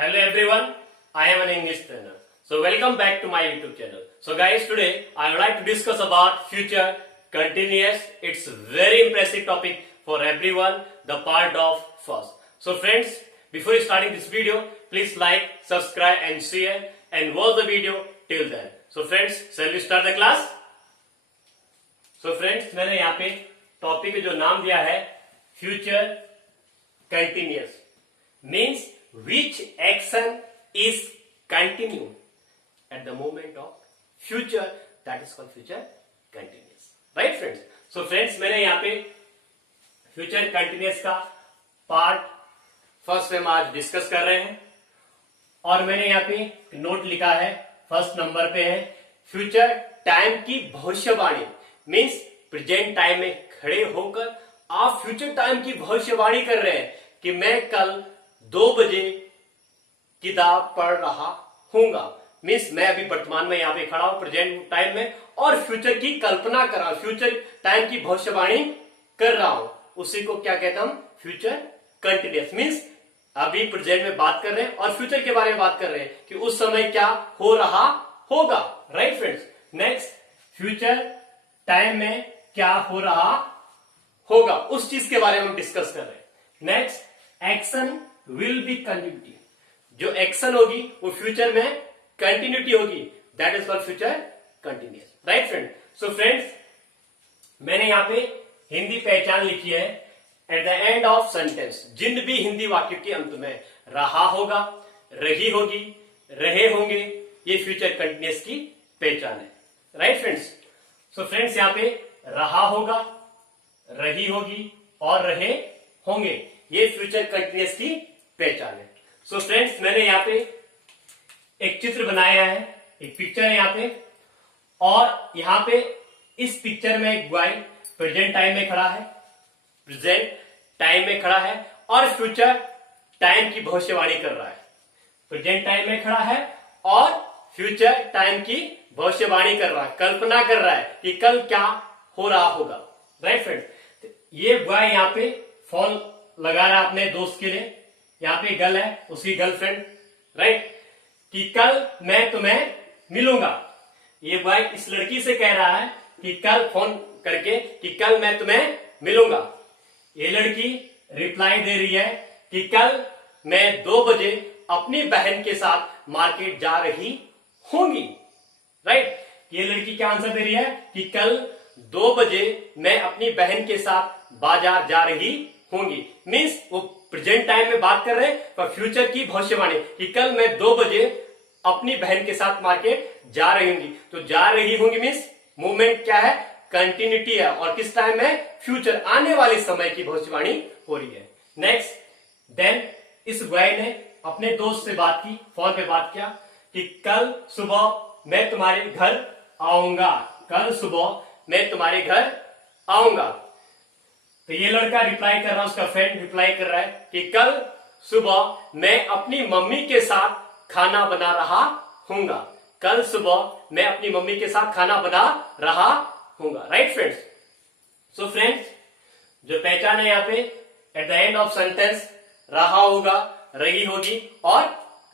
Hello everyone, I am an English trainer. So welcome back to my YouTube channel. So guys, today I would like to discuss about future continuous. It's very impressive topic for everyone, the part of first. So friends, before starting this video, please like, subscribe and share and watch the video till then. So friends, shall we start the class? So friends, मैंने यहाँ पे topic का जो नाम दिया है future continuous means which action is continue at the moment of future, that is called future continuous, right friends? So friends, मैंने यहाँ पे future continuous का पार्ट फर्स्ट में आज डिस्कस कर रहे हैं और मैंने यहाँ पे नोट लिखा है, फर्स्ट नंबर पे है फ्यूचर टाइम की भविष्यवाणी मीन्स प्रेजेंट टाइम में खड़े होकर आप फ्यूचर टाइम की भविष्यवाणी कर रहे हैं कि मैं कल 2 बजे किताब पढ़ रहा हूंगा। मीन्स मैं अभी वर्तमान में यहाँ पे खड़ा हूं प्रेजेंट टाइम में और फ्यूचर की कल्पना कर रहा हूं, फ्यूचर टाइम की भविष्यवाणी कर रहा हूं। उसी को क्या कहता हूं? Future continuous. मीन्स अभी प्रेजेंट में बात कर रहे हैं और फ्यूचर के बारे में बात कर रहे हैं कि उस समय क्या हो रहा होगा, right friends? Next, future time में क्या हो रहा होगा उस चीज के बारे में हम डिस्कस कर रहे हैं। Next, action will be continuity, जो एक्शन होगी वो फ्यूचर में कंटिन्यूटी होगी, that is called future continuous, right friend? So friends, मैंने यहां पे हिंदी पहचान लिखी है at the end of sentence, जिन भी हिंदी वाक्य के अंत में रहा होगा, रही होगी, रहे होंगे, ये फ्यूचर कंटिन्यूअस की पहचान है, राइट फ्रेंड्स? सो फ्रेंड्स, यहां पे रहा होगा, रही होगी और रहे होंगे, ये फ्यूचर कंटिन्यूअस की पहचान है। सो फ्रेंड्स, मैंने यहाँ पे एक चित्र बनाया है, एक पिक्चर है यहाँ पे, और यहाँ पे इस पिक्चर में एक बॉय प्रेजेंट टाइम में खड़ा है, प्रेजेंट टाइम में खड़ा है और फ्यूचर टाइम की भविष्यवाणी कर रहा है। प्रेजेंट टाइम में खड़ा है और फ्यूचर टाइम की भविष्यवाणी कर रहा है, कल्पना कर रहा है कि कल क्या हो रहा होगा, राइट फ्रेंड? ये बॉय यहाँ पे फोन लगा रहा है अपने दोस्त के लिए, यहाँ पे गर्ल है, उसकी गर्लफ्रेंड, राइट? कि कल मैं तुम्हें मिलूंगा। ये बॉय इस लड़की से कह रहा है कि कल फोन करके कि कल मैं तुम्हें मिलूंगा। ये लड़की रिप्लाई दे रही है कि कल मैं 2 बजे अपनी बहन के साथ मार्केट जा रही होंगी, राइट? ये लड़की क्या आंसर दे रही है कि कल 2 बजे मैं अपनी बहन के साथ बाजार जा रही होंगी। मीन्स वो प्रेजेंट टाइम में बात कर रहे हैं पर फ्यूचर की भविष्यवाणी कि कल मैं 2 बजे अपनी बहन के साथ मार्केट जा रही होंगी। तो जा रही होंगी मीन्स मूवमेंट क्या है? कंटिन्यूटी है, और किस टाइम में? फ्यूचर, आने वाले समय की भविष्यवाणी हो रही है। नेक्स्ट, देन इस बॉय ने अपने दोस्त से बात की, फोन पे बात किया कि कल सुबह मैं तुम्हारे घर आऊंगा, कल सुबह मैं तुम्हारे घर आऊंगा। तो ये लड़का रिप्लाई कर रहा है, उसका फ्रेंड रिप्लाई कर रहा है कि कल सुबह मैं अपनी मम्मी के साथ खाना बना रहा हूंगा, कल सुबह मैं अपनी मम्मी के साथ खाना बना रहा हूंगा, राइट फ्रेंड्स? सो फ्रेंड्स, जो पहचान है यहाँ पे eight the end of sentence, रहा होगा, रही होगी और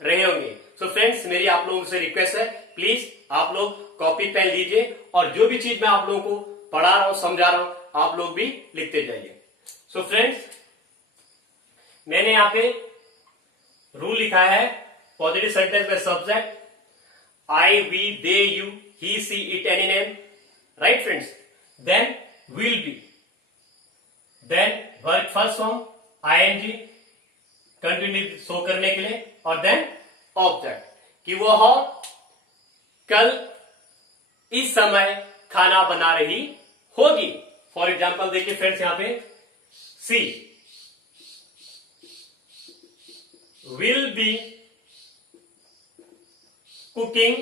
रहे होंगे। सो फ्रेंड्स, मेरी आप लोगों से रिक्वेस्ट है, प्लीज आप लोग कॉपी पेन लीजिए और जो भी चीज मैं आप लोगों को पढ़ा रहा हूं, समझा रहा हूं, आप लोग भी लिखते जाइए। सो फ्रेंड्स, मैंने यहां पे रूल लिखा है पॉजिटिव सेंटेंस में subject I, we, they, you, he, she, it, any name, right friends? Then will be, then verb first form ING continue show करने के लिए, और देन ऑब्जेक्ट कि वह कल इस समय खाना बना रही होगी। फॉर एग्जाम्पल देखिए फ्रेंड्स, यहां पे she will be cooking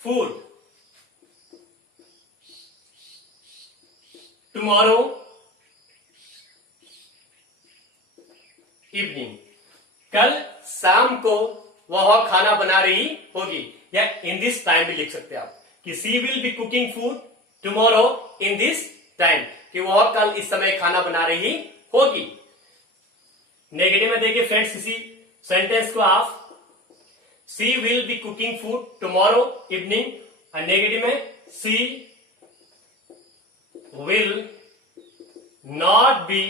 food tomorrow evening, कल शाम को वह खाना बना रही होगी, या इन दिस टाइम भी लिख सकते हैं आप कि she will be cooking food tomorrow in this time, कि वह कल इस समय खाना बना रही होगी। नेगेटिव में देखिए फ्रेंड्स, किसी सेंटेंस को आप she will be cooking food tomorrow evening, और नेगेटिव में she will not be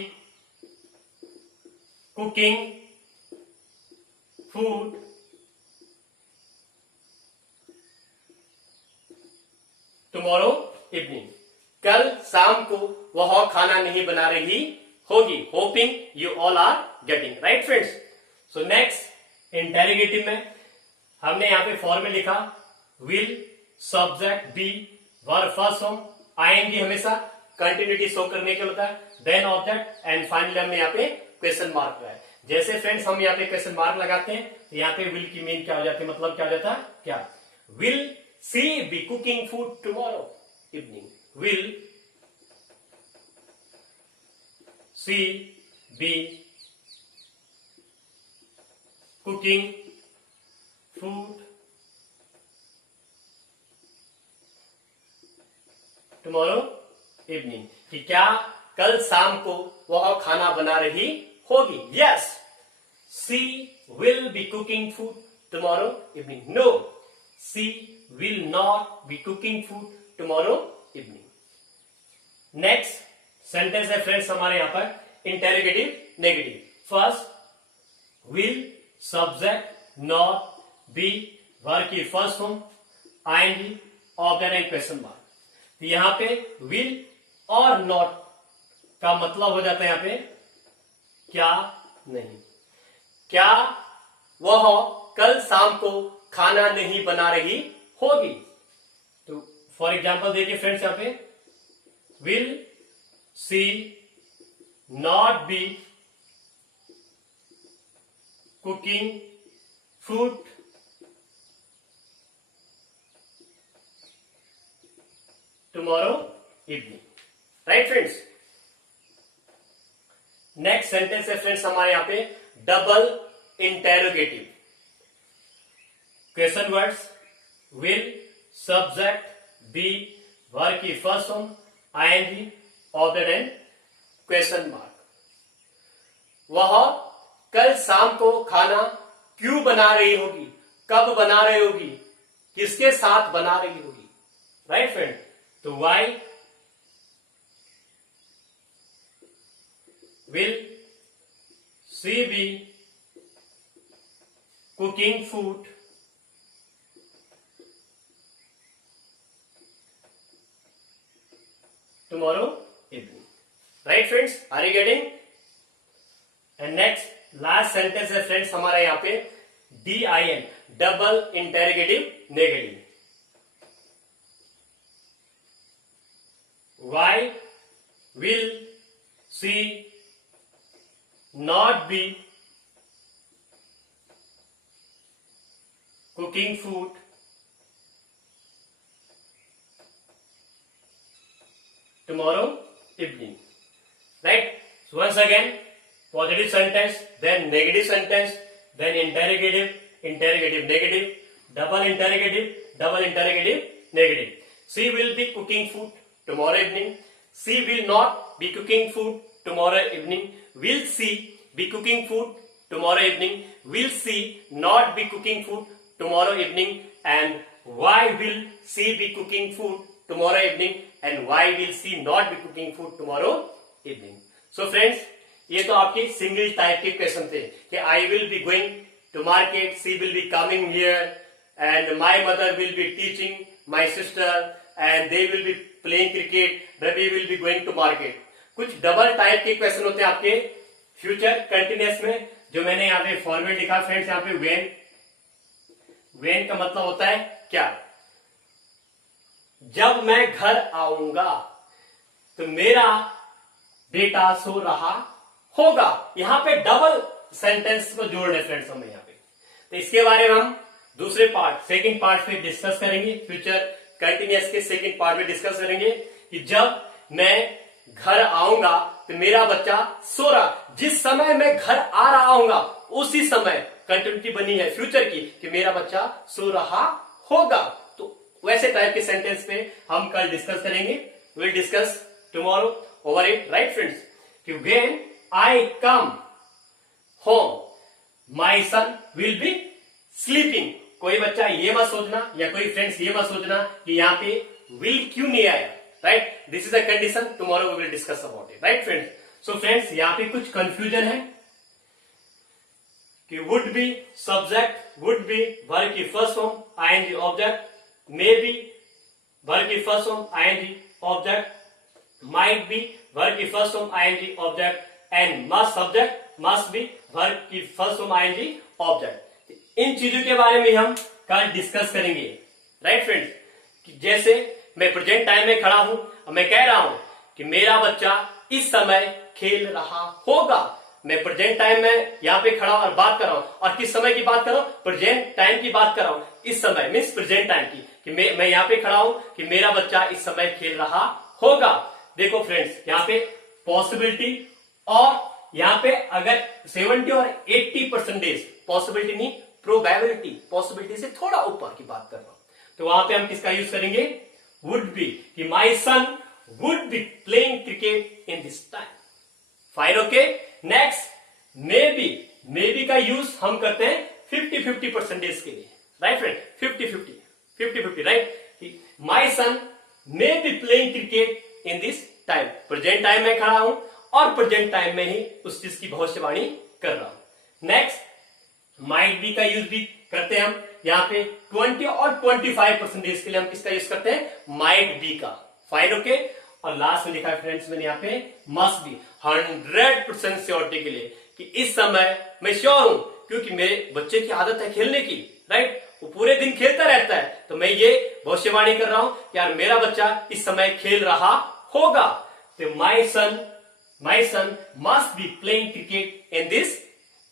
cooking food tomorrow evening, कल शाम को वह खाना नहीं बना रही होगी। Hoping you all are getting right friends. So next interrogative में हमने यहां पे फॉर्म में लिखा will, subject be, verb first form, ING हमेशा कंटिन्यूटी शो करने के होता है, देन ऑब्जेक्ट, एंड फाइनली हमने यहाँ पे क्वेश्चन मार्क लगाया। जैसे फ्रेंड्स हम यहाँ पे क्वेश्चन मार्क लगाते हैं तो यहाँ पे विल की मीन क्या हो जाती है, मतलब क्या हो जाता है, क्या will she be cooking food tomorrow evening, will she be cooking food tomorrow evening, कि क्या कल शाम को वह खाना बना रही होगी। Yes, she will be cooking food tomorrow evening. No, she will not be cooking food tomorrow evening. Next sentence है फ्रेंड्स हमारे यहां पर interrogative negative. First will, subject not, be verb की first form, ING, object and question mark. तो यहां पे will और not का मतलब हो जाता है यहां पे क्या नहीं, क्या वह कल शाम को खाना नहीं बना रही होगी। तो फॉर एग्जाम्पल देखिए फ्रेंड्स, यहां पे will she not be cooking food tomorrow evening, right friends. Next sentence है फ्रेंड्स हमारे यहां पे double interrogative. Question words will, subject be verb की first form, ING, object and question mark. वह कल शाम को खाना क्यों बना रही होगी, कब बना रही होगी, किसके साथ बना रही होगी, राइट फ्रेंड। तो why will she be cooking food tomorrow evening, right friends, are you getting. And next last sentence है फ्रेंड्स हमारा यहां पे DIN, double interrogative negative. Why will she not be cooking food tomorrow evening? Right? So once again, positive sentence, then negative sentence, then interrogative, interrogative negative, double interrogative negative. She will be cooking food tomorrow evening. She will not be cooking food tomorrow evening. Will she be cooking food tomorrow evening? Will she not be cooking food tomorrow evening? And why will she be cooking food tomorrow evening? And why will she not be cooking food tomorrow evening? So friends, ये तो आपके single type के question थे कि I will be going to market, she will be coming here, and my mother will be teaching my sister, and they will be playing cricket, Ravi will be going to market. कुछ double type के question होते हैं आपके future continuous में, जो मैंने यहाँ पे फॉर्मेट लिखा फ्रेंड्स। यहाँ पे वेन का मतलब होता है क्या, जब मैं घर आऊंगा तो मेरा बेटा सो रहा होगा। यहां पे डबल सेंटेंस को जोड़ रहे फ्रेंड्स हमें यहाँ पे। तो इसके बारे में हम दूसरे पार्ट, सेकंड पार्ट में डिस्कस करेंगे। फ्यूचर कंटिन्यूअस के सेकंड पार्ट में डिस्कस करेंगे कि जब मैं घर आऊंगा तो मेरा बच्चा सो रहा, जिस समय मैं घर आ रहा हूंगा उसी समय कंटिन्यूटी बनी है फ्यूचर की कि मेरा बच्चा सो रहा होगा। तो वैसे टाइप के सेंटेंस पे हम कल डिस्कस करेंगे। Will discuss tomorrow over it, right friends. कि when I come home, my son will be sleeping. कोई बच्चा ये मत सोचना या कोई फ्रेंड्स ये मत सोचना कि यहाँ पे विल क्यों नहीं आया, right. This is a condition, tomorrow we will discuss about it, right friends. So friends यहाँ पे कुछ कंफ्यूजन है कि would be subject, would be verb की first form ING object, may be verb की first form ING object, might be verb की first form ING object and must subject must be verb की first form ING object. इन चीजों के बारे में हम कल डिस्कस करेंगे, राइट फ्रेंड्स। जैसे मैं प्रेजेंट टाइम में खड़ा हूं और मैं कह रहा हूं कि मेरा बच्चा इस समय खेल रहा होगा। मैं प्रेजेंट टाइम में यहाँ पे खड़ा और बात कर रहा हूं, और किस समय की बात कर रहा हूं? प्रेजेंट टाइम की बात कर रहा हूं। इस समय मीन्स प्रेजेंट टाइम की, कि मैं यहाँ पे खड़ा हूं कि मेरा बच्चा इस समय खेल रहा होगा। देखो फ्रेंड्स यहाँ पे पॉसिबिलिटी, और यहाँ पे अगर 70 और 80% पॉसिबिलिटी नहीं, प्रोबेबिलिटी, पॉसिबिलिटी से थोड़ा ऊपर की बात कर रहा हूं, तो वहां पे हम किसका यूज करेंगे? वुड बी, कि my son would be playing cricket in this time. Fine, okay. Next, may be का यूज हम करते हैं 50-50% के लिए, right friend. 50-50, right. My son may be playing cricket in this time, present time में खड़ा हूं और प्रेजेंट टाइम में ही उस चीज की भविष्यवाणी कर रहा हूं। नेक्स्ट, माइट बी का यूज भी करते हैं हम यहाँ पे 20 और 25% के लिए हम किसका यूज करते हैं? माइट बी का। Fine, okay. और लास्ट में लिखा है फ्रेंड्स मैंने यहाँ पे मस्ट बी, 100% श्योरिटी के लिए, कि इस समय मैं श्योर हूं क्योंकि मेरे बच्चे की आदत है खेलने की, राइट। वो पूरे दिन खेलता रहता है, तो मैं ये भविष्यवाणी कर रहा हूं कि यार मेरा बच्चा इस समय खेल रहा होगा। तो my son must be playing cricket in this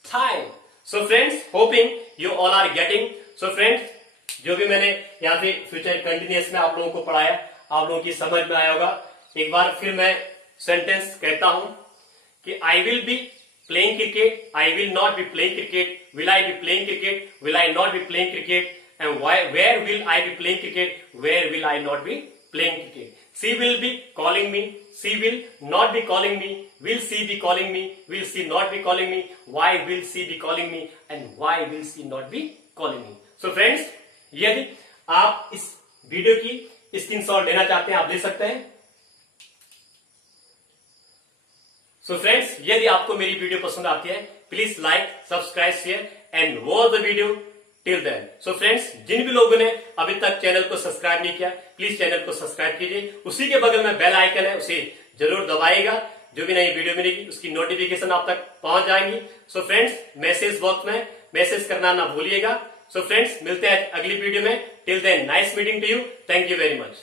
time. So friends, hoping you all are getting. So friends, जो भी मैंने यहाँ पे फ्यूचर कंटिन्यूअस में आप लोगों को पढ़ाया, आप लोगों की समझ में आया होगा। एक बार फिर मैं सेंटेंस कहता हूं कि I will be playing cricket, I will not be playing cricket, will I be playing cricket, will I not be playing cricket, and where will I be playing cricket, where will I not be playing cricket. She will be calling me, she will not be calling me, will she be calling me, will she not be calling me, why will she be calling me, and why will she not be calling me. So friends, यदि आप इस video की screenshot लेना चाहते हैं आप ले सकते हैं। So friends, यदि आपको मेरी वीडियो पसंद आती है, please like, subscribe, share and watch the video till then. So friends, जिन भी लोगों ने अभी तक चैनल को सब्सक्राइब नहीं किया, प्लीज चैनल को सब्सक्राइब कीजिए। उसी के बगल में बेल आइकन है, उसे जरूर दबाइएगा। जो भी नई वीडियो मिलेगी उसकी नोटिफिकेशन आप तक पहुंच जाएंगी। सो फ्रेंड्स, मैसेज बॉक्स में मैसेज करना ना भूलिएगा। सो फ्रेंड्स, मिलते हैं अगली वीडियो में। Till then, nice meeting to you. Thank you very much.